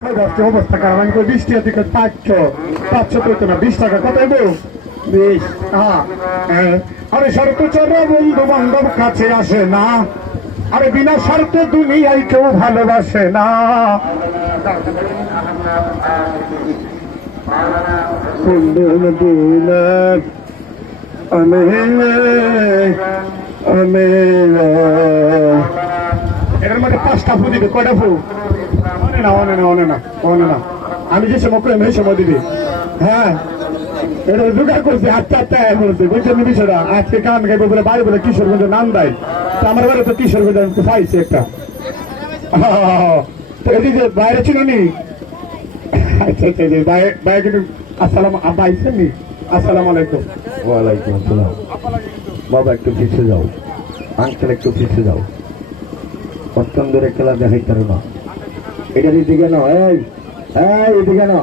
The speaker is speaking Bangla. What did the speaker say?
অবস্থা কারণ আমি 20 টাকা থেকে 500 পেতো না, 20 টাকা কত দেবো? 20। আরে শর্ত চোরা বন্ধু বান্ধব কাছে আসে না, আরে বিনা শর্তে দুনিয়ায় কেউ ভালোবাসে না। এর মধ্যে 5টা ফু দিবে, কয়টা ফু? অনে না আমি যে সময় করে সেই সময় দিবি। হ্যাঁ, এটা জোগাড় করছি, আচ্ছা বলছি, বুঝছেন বিষয়টা। আজকে গান গাইবো বলে বাড়ি বলে কিশোরগঞ্জ নাম দেয়, তো আমার বাড়ি তো কিশোরগঞ্জ আমি পাইছি একটা। বাইরে ছিল নি? আচ্ছা ভাই কিন্তু আসসালাম আইসেন নি? আসসালাম আলাইকুম। ওয়ালাইকুম আসসালাম। বাবা একটু পিছিয়ে যাও, আঙ্কেল একটু পিছিয়ে যাও, অত্যন্ত খেলা দেখাইতে না। এটা এদিকে না, এই এদিকে না।